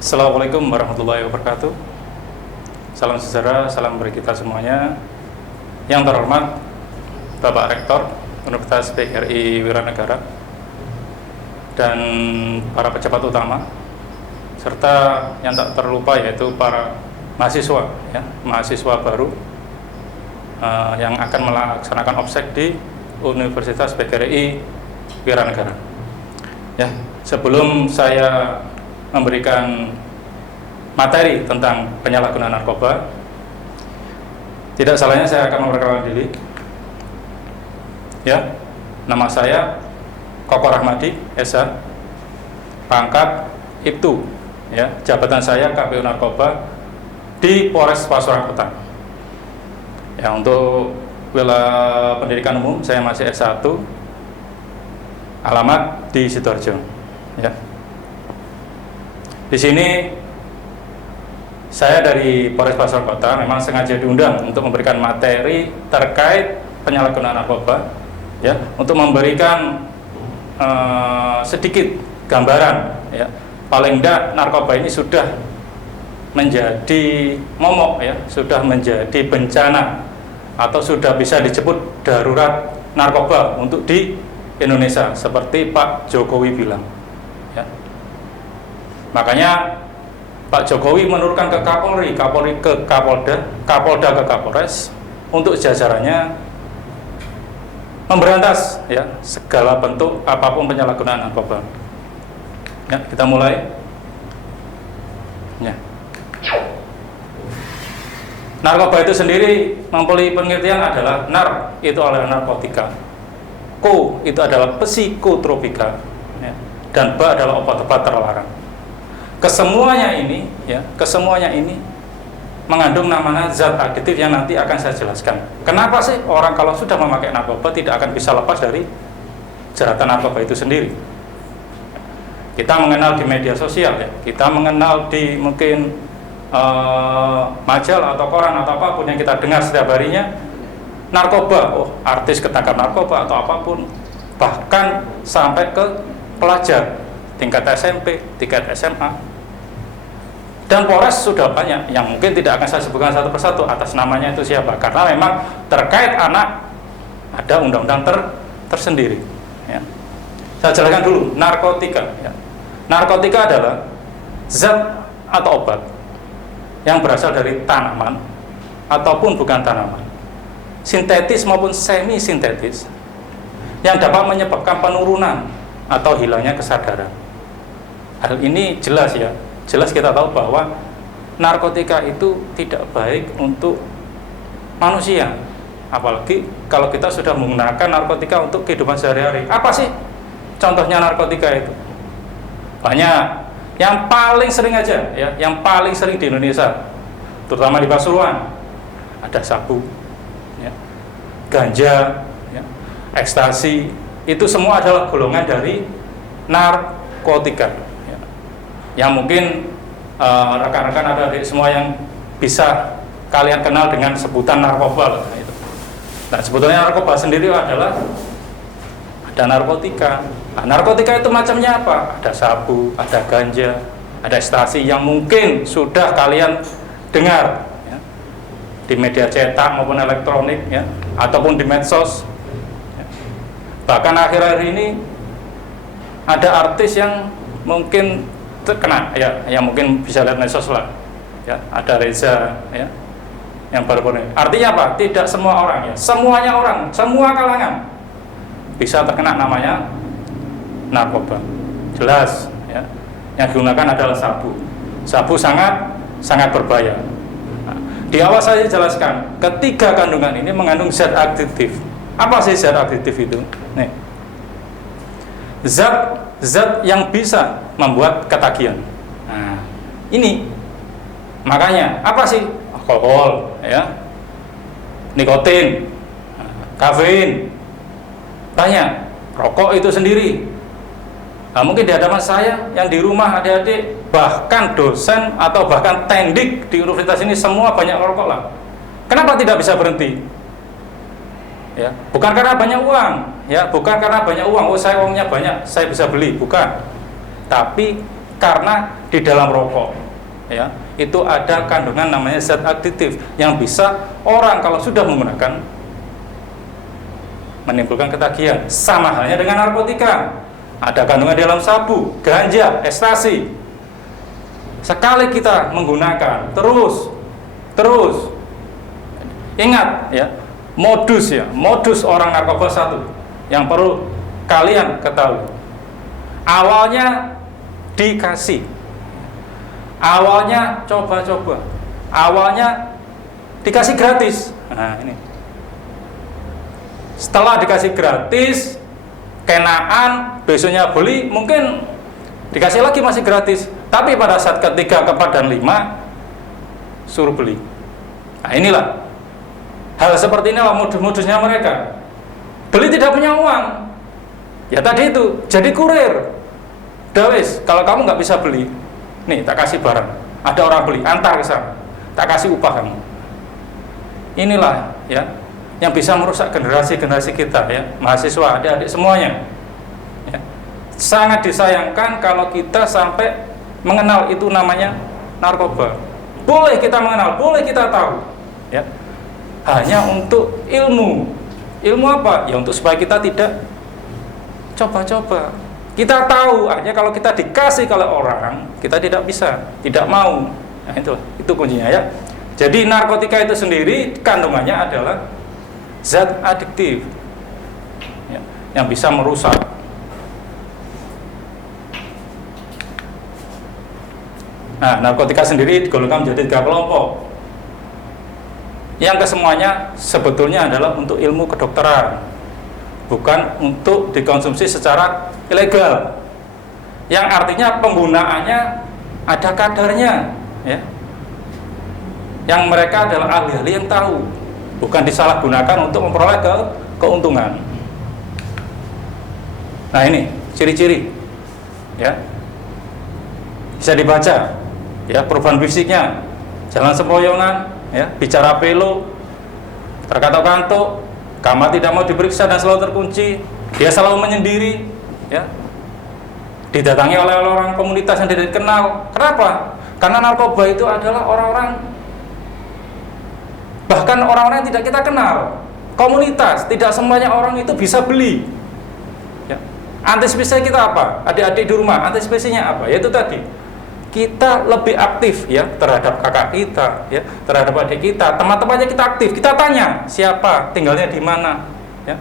Assalamualaikum warahmatullahi wabarakatuh. Salam sejahtera, salam bagi kita semuanya. Yang terhormat Bapak Rektor Universitas PGRI Wiranegara dan para pejabat utama, serta yang tak terlupa yaitu para mahasiswa, mahasiswa baru yang akan melaksanakan ospek di Universitas PGRI Wiranegara. Sebelum saya memberikan materi tentang penyalahgunaan narkoba, tidak salahnya saya akan memperkenalkan diri. Nama saya Koko Rahmadi, SH, pangkat Ibtu, jabatan saya KPU Narkoba di Polres Pasuruan Kota. Untuk wilayah pendidikan umum saya masih S1, alamat di Sidoarjo. Di sini saya dari Polres Pasuruan Kota memang sengaja diundang untuk memberikan materi terkait penyalahgunaan narkoba, untuk memberikan sedikit gambaran, paling tidak narkoba ini sudah menjadi momok, sudah menjadi bencana atau sudah bisa disebut darurat narkoba untuk di Indonesia seperti Pak Jokowi bilang. Makanya Pak Jokowi menurunkan ke Kapolri, Kapolri ke Kapolda, Kapolda ke Kapolres untuk jajarannya memberantas segala bentuk apapun penyalahgunaan narkoba. Kita mulai. Narkoba itu sendiri mempunyai pengertian adalah nar itu adalah narkotika, ko itu adalah psikotropika, dan ba adalah obat-obat terlarang. Kesemuanya ini mengandung namanya zat aditif yang nanti akan saya jelaskan. Kenapa sih orang kalau sudah memakai narkoba tidak akan bisa lepas dari jeratan narkoba itu sendiri? Kita mengenal di media sosial, kita mengenal di mungkin majalah atau koran atau apapun yang kita dengar setiap harinya, narkoba, artis ketangkap narkoba atau apapun, bahkan sampai ke pelajar tingkat SMP, tingkat SMA. Dan Polres sudah banyak yang mungkin tidak akan saya sebutkan satu persatu atas namanya itu siapa, karena memang terkait anak ada undang-undang tersendiri. Saya jelaskan dulu narkotika. Narkotika adalah zat atau obat yang berasal dari tanaman ataupun bukan tanaman, sintetis maupun semi sintetis, yang dapat menyebabkan penurunan atau hilangnya kesadaran. Hal ini jelas kita tahu bahwa narkotika itu tidak baik untuk manusia, apalagi kalau kita sudah menggunakan narkotika untuk kehidupan sehari-hari. Apa sih contohnya narkotika itu? Banyak. Yang paling sering aja, yang paling sering di Indonesia, terutama di Pasuruan, ada sabu, ganja, ekstasi, itu semua adalah golongan dari narkotika. Yang mungkin rekan-rekan ada semua yang bisa kalian kenal dengan sebutan narkoba. Nah, sebetulnya narkoba sendiri adalah ada narkotika. Nah, narkotika itu macamnya apa? Ada sabu, ada ganja, ada ekstasi yang mungkin sudah kalian dengar di media cetak maupun elektronik, ataupun di medsos. Bahkan akhir-akhir ini ada artis yang mungkin terkena, yang mungkin bisa lihat medsos lah, ada Reza, yang baru-baru ini. Artinya apa? Tidak semua orang, semuanya orang, semua kalangan bisa terkena namanya narkoba. Jelas, yang digunakan adalah sabu. Sabu sangat berbahaya. Nah, di awal saya jelaskan, ketiga kandungan ini mengandung zat aditif. Apa sih zat aditif itu? Nih, zat yang bisa membuat ketagihan. Nah, ini makanya apa sih? Alkohol, nikotin, kafein, banyak. Rokok itu sendiri. Nah, mungkin di hadapan saya yang di rumah adik-adik, bahkan dosen atau bahkan tendik di universitas ini semua banyak rokok lah. Kenapa tidak bisa berhenti? Bukan karena banyak uang, bukan karena banyak uang. Saya uangnya banyak, saya bisa beli, bukan. Tapi karena di dalam rokok, ya, itu ada kandungan namanya zat adiktif yang bisa orang kalau sudah menggunakan menimbulkan ketagihan. Sama halnya dengan narkotika, ada kandungan di dalam sabu, ganja, ekstasi. Sekali kita menggunakan terus ingat ya, modus orang narkoba satu yang perlu kalian ketahui. Awalnya dikasih, awalnya coba-coba, awalnya dikasih gratis. Nah ini, setelah dikasih gratis, kenaan, besoknya beli, mungkin dikasih lagi masih gratis. Tapi pada saat ketiga, keempat, dan 5 suruh beli. Nah inilah hal seperti inilah modus-modusnya mereka. Beli tidak punya uang, ya tadi itu jadi kurir. Dawes, kalau kamu nggak bisa beli, nih tak kasih barang. Ada orang beli, antar ke sana, tak kasih upah kamu. Inilah ya yang bisa merusak generasi kita ya, mahasiswa, adik-adik semuanya. Ya. Sangat disayangkan kalau kita sampai mengenal itu namanya narkoba. Boleh kita mengenal, boleh kita tahu, ya. Hanya untuk ilmu. Ilmu apa? Ya untuk supaya kita tidak coba-coba. Kita tahu, hanya kalau kita dikasih oleh orang, kita tidak bisa, tidak mau. Nah itu kuncinya ya. Jadi narkotika itu sendiri kandungannya adalah zat adiktif ya, yang bisa merusak. Nah, narkotika sendiri digolongkan menjadi 3 kelompok. Yang kesemuanya sebetulnya adalah untuk ilmu kedokteran, bukan untuk dikonsumsi secara ilegal. Yang artinya penggunaannya ada kadarnya, ya. Yang mereka adalah ahli-ahli yang tahu, bukan disalahgunakan untuk memperoleh keuntungan. Nah ini ciri-ciri, ya, bisa dibaca, ya, perubahan fisiknya, jalan sempoyongan, ya, bicara pelo, terkatuk-kantuk, kamar tidak mau diperiksa dan selalu terkunci, dia selalu menyendiri, ya, didatangi oleh orang komunitas yang tidak dikenal. Kenapa? Karena narkoba itu adalah orang-orang, bahkan orang-orang yang tidak kita kenal, komunitas. Tidak semuanya orang itu bisa beli, ya. Antisipasi kita apa? Adik-adik di rumah, antisipasinya apa? Yaitu tadi, kita lebih aktif ya terhadap kakak kita, ya, terhadap adik kita, teman-temannya kita aktif. Kita tanya siapa, tinggalnya di mana, ya.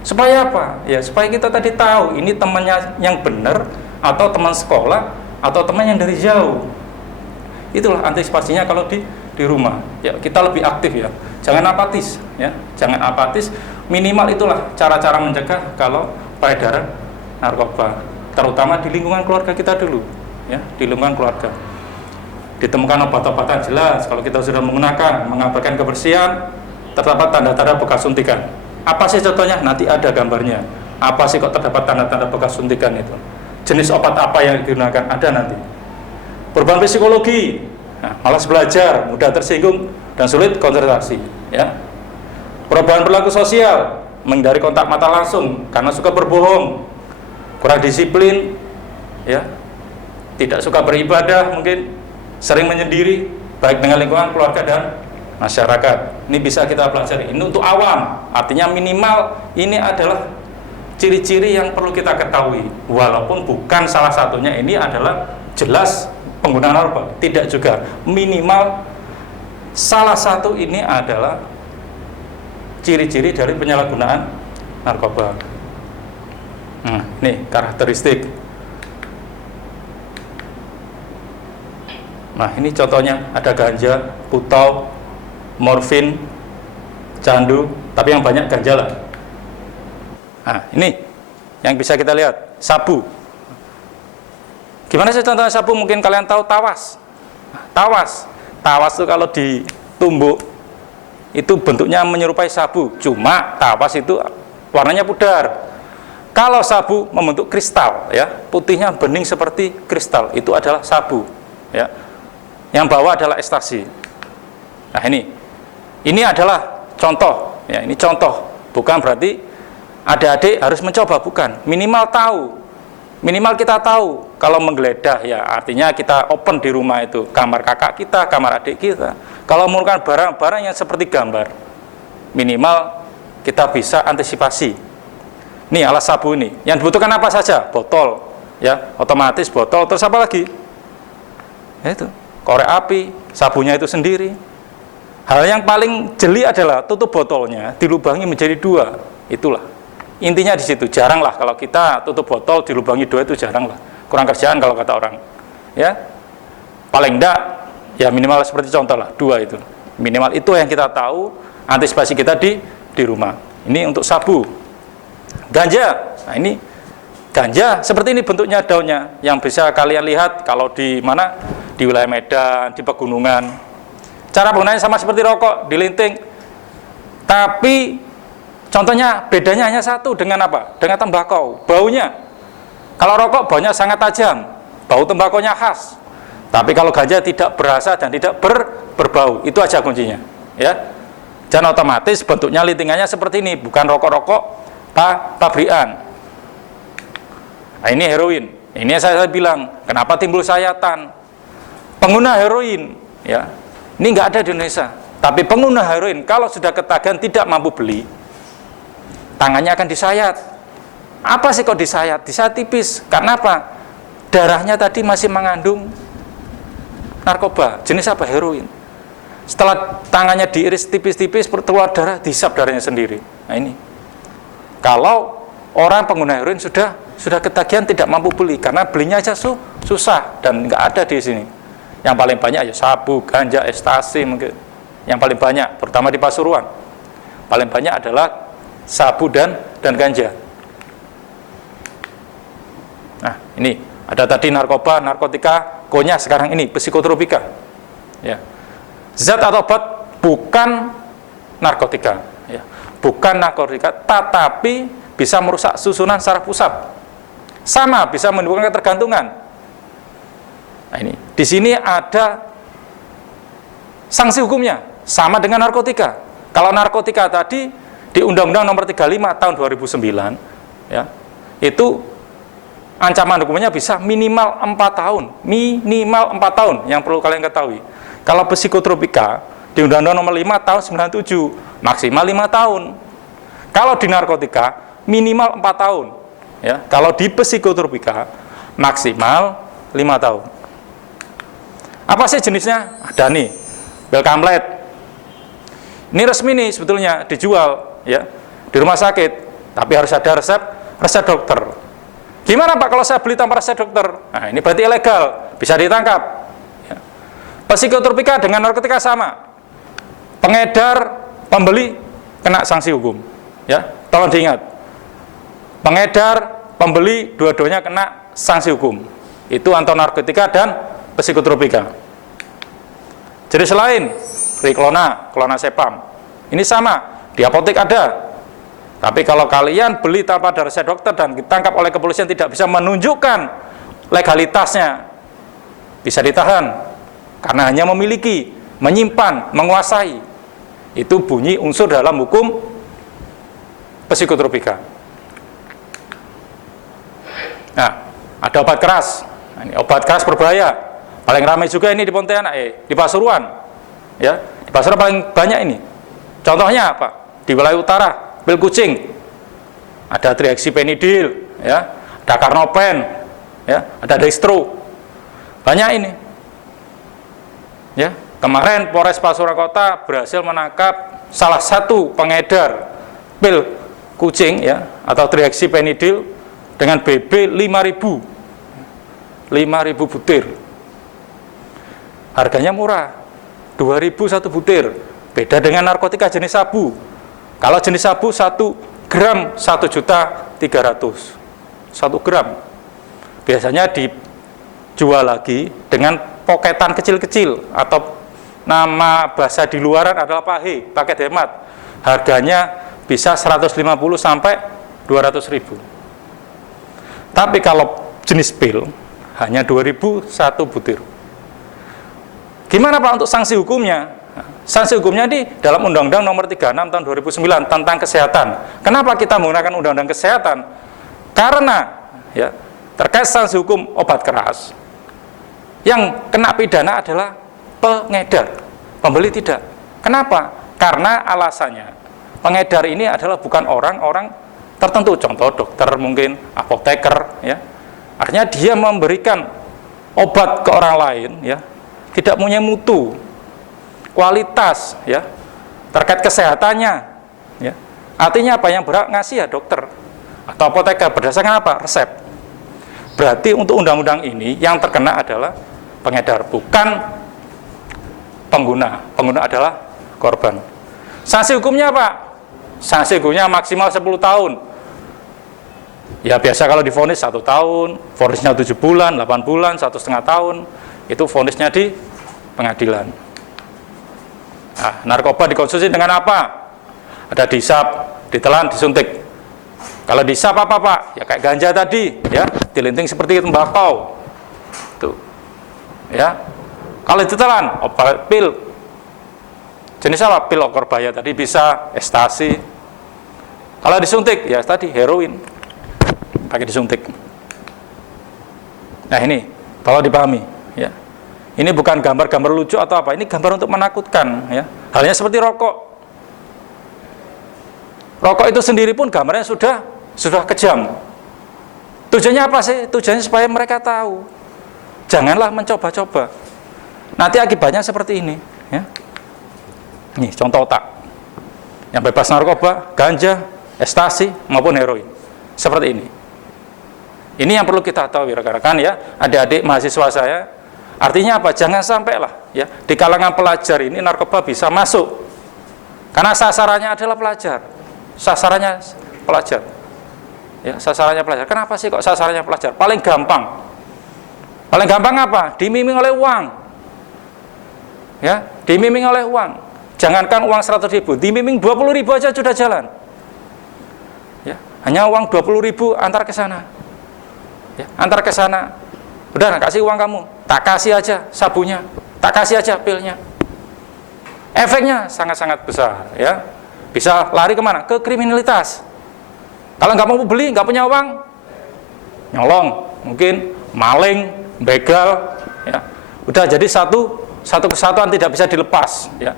Supaya apa? Ya supaya kita tadi tahu ini temannya yang benar atau teman sekolah atau teman yang dari jauh. Itulah antisipasinya kalau di rumah. Ya, kita lebih aktif ya. Jangan apatis ya. Jangan apatis. Minimal itulah cara-cara mencegah kalau peredaran narkoba, terutama di lingkungan keluarga kita dulu. Ya, di lingkungan keluarga ditemukan obat-obatan jelas kalau kita sudah menggunakan, mengabarkan kebersihan, terdapat tanda-tanda bekas suntikan. Apa sih contohnya? Nanti ada gambarnya. Apa sih kok terdapat tanda-tanda bekas suntikan itu? Jenis obat apa yang digunakan? Ada nanti. Perubahan psikologi, nah, malas belajar, mudah tersinggung dan sulit konsentrasi, ya. Perubahan perilaku sosial, menghindari kontak mata langsung karena suka berbohong, kurang disiplin, ya. Tidak suka beribadah, mungkin sering menyendiri, baik dengan lingkungan keluarga dan masyarakat. Ini bisa kita pelajari. Ini untuk awam, artinya minimal ini adalah ciri-ciri yang perlu kita ketahui. Walaupun bukan salah satunya ini adalah jelas penggunaan narkoba, tidak juga. Minimal salah satu ini adalah ciri-ciri dari penyalahgunaan narkoba. Nah, ini karakteristik. Nah ini contohnya, ada ganja, putau, morfin, candu, tapi yang banyak ganja lah. Nah ini yang bisa kita lihat, sabu. Gimana sih contohnya sabu? Mungkin kalian tahu tawas. Tawas itu kalau ditumbuk itu bentuknya menyerupai sabu, cuma tawas itu warnanya pudar. Kalau sabu membentuk kristal, ya, putihnya bening seperti kristal, itu adalah sabu, ya. Yang bawah adalah ekstasi. Nah ini adalah contoh, ya, ini contoh, bukan berarti adik-adik harus mencoba, bukan. Minimal tahu Minimal kita tahu kalau menggeledah ya artinya kita open di rumah itu kamar kakak kita, kamar adik kita. Kalau menemukan barang-barang yang seperti gambar, minimal kita bisa antisipasi. Nih alat sabu ini, yang dibutuhkan apa saja? Botol, ya otomatis botol. Terus apa lagi? Ya, itu korek api, sabunya itu sendiri. Hal yang paling jeli adalah tutup botolnya dilubangi menjadi 2. Itulah intinya di situ. Jarang lah kalau kita tutup botol dilubangi 2, itu jarang lah. Kurang kerjaan kalau kata orang. Ya, paling enggak ya minimal seperti contoh lah 2 itu. Minimal itu yang kita tahu antisipasi kita di rumah. Ini untuk sabu. Ganja. Nah ini ganja seperti ini bentuknya daunnya yang bisa kalian lihat kalau di mana, di wilayah Medan, di pegunungan. Cara penggunaannya sama seperti rokok, dilinting. Tapi contohnya bedanya hanya satu, dengan apa? Dengan tembakau, baunya. Kalau rokok baunya sangat tajam, bau tembakonya khas. Tapi kalau ganja tidak berasa dan tidak berbau, itu aja kuncinya, ya. Dan otomatis bentuknya lintingannya seperti ini, bukan rokok-rokok pabrikan. Nah, ini heroin. Ini saya bilang, kenapa timbul sayatan? Pengguna heroin, ya, ini nggak ada di Indonesia. Tapi pengguna heroin kalau sudah ketagihan tidak mampu beli, tangannya akan disayat. Apa sih kok disayat? Disayat tipis. Karena apa? Darahnya tadi masih mengandung narkoba. Jenis apa? Heroin. Setelah tangannya diiris tipis-tipis, keluar darah, dihisap darahnya sendiri. Nah ini. Kalau orang pengguna heroin sudah ketagihan tidak mampu beli, karena belinya aja susah dan nggak ada di sini. Yang paling banyak ya sabu, ganja, ekstasi mungkin. Yang paling banyak, terutama di Pasuruan. Paling banyak adalah sabu dan ganja. Nah, ini ada tadi narkoba, narkotika, konya sekarang ini psikotropika. Ya. Zat atau obat bukan narkotika, ya. Bukan narkotika, tetapi bisa merusak susunan saraf pusat. Sama bisa menimbulkan ketergantungan. Nah, ini di sini ada sanksi hukumnya, sama dengan narkotika. Kalau narkotika tadi di Undang-Undang Nomor 35 tahun 2009, ya, itu ancaman hukumnya bisa minimal 4 tahun, minimal 4 tahun, yang perlu kalian ketahui. Kalau psikotropika di Undang-Undang Nomor 5 tahun 97 maksimal 5 tahun. Kalau di narkotika minimal 4 tahun, ya. Kalau di psikotropika maksimal 5 tahun. Apa sih jenisnya? Ada nih, Belkamlet. Ini resmi nih sebetulnya dijual, ya, di rumah sakit, tapi harus ada resep dokter. Gimana Pak kalau saya beli tanpa resep dokter? Nah, ini berarti ilegal, bisa ditangkap. Ya. Psikotropika dengan narkotika sama. Pengedar, pembeli kena sanksi hukum. Ya, tolong diingat. Pengedar, pembeli dua-duanya kena sanksi hukum. Itu antara narkotika dan psikotropika. Jenis lain, clonazepam. Ini sama, di apotek ada. Tapi kalau kalian beli tanpa ada resep dokter dan ditangkap oleh kepolisian tidak bisa menunjukkan legalitasnya, bisa ditahan. Karena hanya memiliki, menyimpan, menguasai. Itu bunyi unsur dalam hukum psikotropika. Nah, ada obat keras. Nah, ini obat keras berbahaya. Paling ramai juga ini di Pontianak, di Pasuruan. Ya, di Pasuruan paling banyak ini. Contohnya apa? Di wilayah utara, pil kucing. Ada trihexyphenidyl, ya, ada Carnopen, ya, ada dextro. Banyak ini. Ya, kemarin Polres Pasuruan Kota berhasil menangkap salah satu pengedar pil kucing, ya, atau trihexyphenidyl dengan BB 5.000 butir. Harganya murah, 2.000 satu butir. Beda dengan narkotika jenis sabu. Kalau jenis sabu 1 gram 1.300.000. 1 gram. Biasanya dijual lagi dengan poketan kecil-kecil, atau nama bahasa di luaran adalah paket hemat. Harganya bisa 150 sampai 200.000. Tapi kalau jenis pil hanya 2.000 satu butir. Gimana Pak untuk sanksi hukumnya? Sanksi hukumnya di dalam Undang-Undang Nomor 36 tahun 2009 tentang kesehatan. Kenapa kita menggunakan Undang-Undang Kesehatan? Karena, ya, terkait sanksi hukum obat keras, yang kena pidana adalah pengedar, pembeli tidak. Kenapa? Karena alasannya pengedar ini adalah bukan orang-orang tertentu, contoh dokter mungkin, apoteker, ya. Artinya dia memberikan obat ke orang lain, ya, tidak punya mutu, kualitas, ya, terkait kesehatannya, ya. Artinya apa? Yang berhak ngasih ya dokter atau apoteker, berdasarkan apa? Resep. Berarti untuk undang-undang ini yang terkena adalah pengedar, bukan pengguna. Pengguna adalah korban. Sanksi hukumnya apa? Sanksi hukumnya maksimal 10 tahun. Ya biasa kalau divonis 1 tahun, vonisnya 7 bulan, 8 bulan, 1,5 tahun, itu vonisnya di pengadilan. Nah, narkoba dikonsumsi dengan apa? Ada dihisap, ditelan, disuntik. Kalau dihisap apa Pak? Ya kayak ganja tadi, ya, dilinting seperti tembakau. Tuh. Ya. Kalau ditelan, obat pil. Jenis apa? Pil okorbaya tadi, bisa ekstasi. Kalau disuntik, ya tadi heroin. Pakai disuntik. Nah ini, tolong dipahami, ya. Ini bukan gambar-gambar lucu atau apa, ini gambar untuk menakutkan, ya. Halnya seperti rokok. Rokok itu sendiri pun gambarnya sudah kejam. Tujuannya apa sih? Tujuannya supaya mereka tahu. Janganlah mencoba-coba. Nanti akibatnya seperti ini, ya. Nih contoh otak. Yang bebas narkoba, ganja, ekstasi maupun heroin. Seperti ini. Ini yang perlu kita tahu, rekan-rekan, ya. Adik-adik mahasiswa saya. Artinya apa? Jangan sampailah, ya, di kalangan pelajar ini narkoba bisa masuk. Karena sasarannya adalah pelajar. Sasarannya pelajar. Ya, sasarannya pelajar. Kenapa sih kok sasarannya pelajar? Paling gampang. Paling gampang apa? Dimiming oleh uang. Ya, dimiming oleh uang. Jangankan uang 100.000, dimiming 20.000 aja sudah jalan. Ya, hanya uang 20.000 antar ke sana. Ya, antar ke sana. Udah, kasih uang kamu. Tak kasih aja sabunnya. Tak kasih aja pilnya. Efeknya sangat-sangat besar, ya. Bisa lari kemana? Ke kriminalitas. Kalau nggak mau beli, nggak punya uang, nyolong, mungkin maling, begal, ya. Udah jadi satu kesatuan tidak bisa dilepas, ya.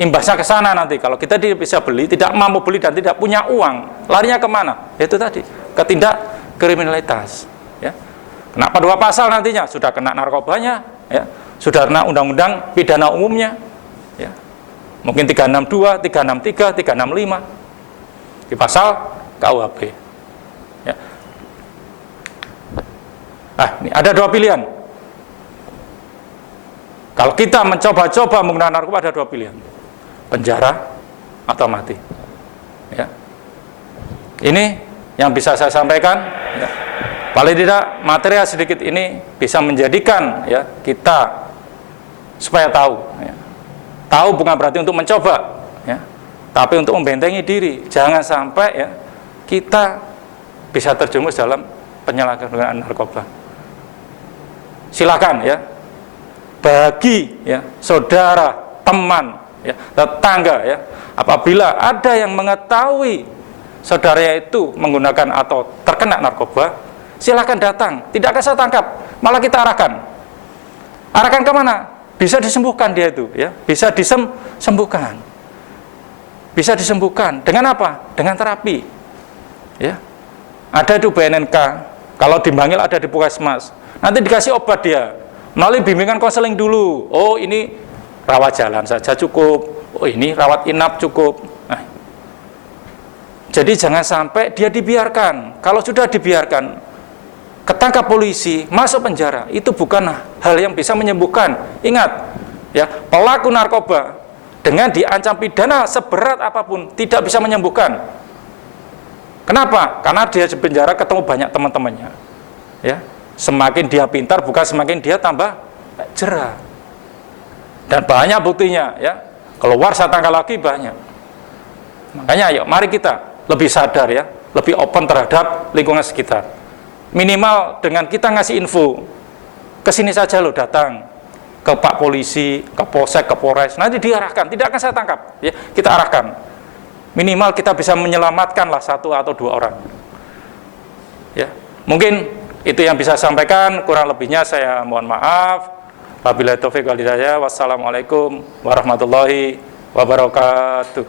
Imbasnya ke sana nanti. Kalau kita tidak bisa beli, tidak mampu beli dan tidak punya uang, larinya kemana? Itu tadi, ke tindak kriminalitas, ya. Kena 2 pasal nantinya, sudah kena narkobanya, ya. Sudah kena undang-undang pidana umumnya, ya. Mungkin 362, 363, 365 di pasal KUHP. Ya. Ini ada 2 pilihan. Kalau kita mencoba-coba menggunakan narkoba ada 2 pilihan, penjara atau mati. Ya. Ini yang bisa saya sampaikan. Ya. Paling tidak material sedikit ini bisa menjadikan, ya, kita supaya tahu. Ya. Tahu bukan berarti untuk mencoba, ya, tapi untuk membentengi diri. Jangan sampai, ya, kita bisa terjerumus dalam penyalahgunaan narkoba. Silakan, ya, bagi, ya, saudara, teman, ya, tetangga, ya, apabila ada yang mengetahui saudaranya itu menggunakan atau terkena narkoba, silakan datang. Tidak akan saya tangkap, malah kita arahkan. Arahkan kemana? Bisa disembuhkan dia itu, ya, bisa disembuhkan. Bisa disembuhkan dengan apa? Dengan terapi. Ya. Ada itu BNNK, kalau dipanggil ada di Puskesmas. Nanti dikasih obat dia. Melalui bimbingan konseling dulu. Oh, ini rawat jalan saja cukup. Oh, ini rawat inap cukup. Nah. Jadi jangan sampai dia dibiarkan. Kalau sudah dibiarkan, ketangkap polisi, masuk penjara, itu bukan hal yang bisa menyembuhkan. Ingat, ya, pelaku narkoba dengan diancam pidana seberat apapun tidak bisa menyembuhkan. Kenapa? Karena dia di penjara ketemu banyak teman-temannya. Ya, semakin dia pintar, bukan semakin dia tambah jerah. Dan banyak buktinya, ya. Keluar saya tangkal lagi banyak. Makanya, yuk, mari kita lebih sadar, ya, lebih open terhadap lingkungan sekitar. Minimal dengan kita ngasih info, ke sini saja lo datang, ke Pak Polisi, ke Polsek, ke Polres, nanti diarahkan, tidak akan saya tangkap, ya, kita arahkan. Minimal kita bisa menyelamatkanlah 1 atau 2 orang. Ya, mungkin Itu yang bisa saya sampaikan, kurang lebihnya saya mohon maaf. Wabillahi taufiq wal hidayah. Wassalamualaikum warahmatullahi wabarakatuh.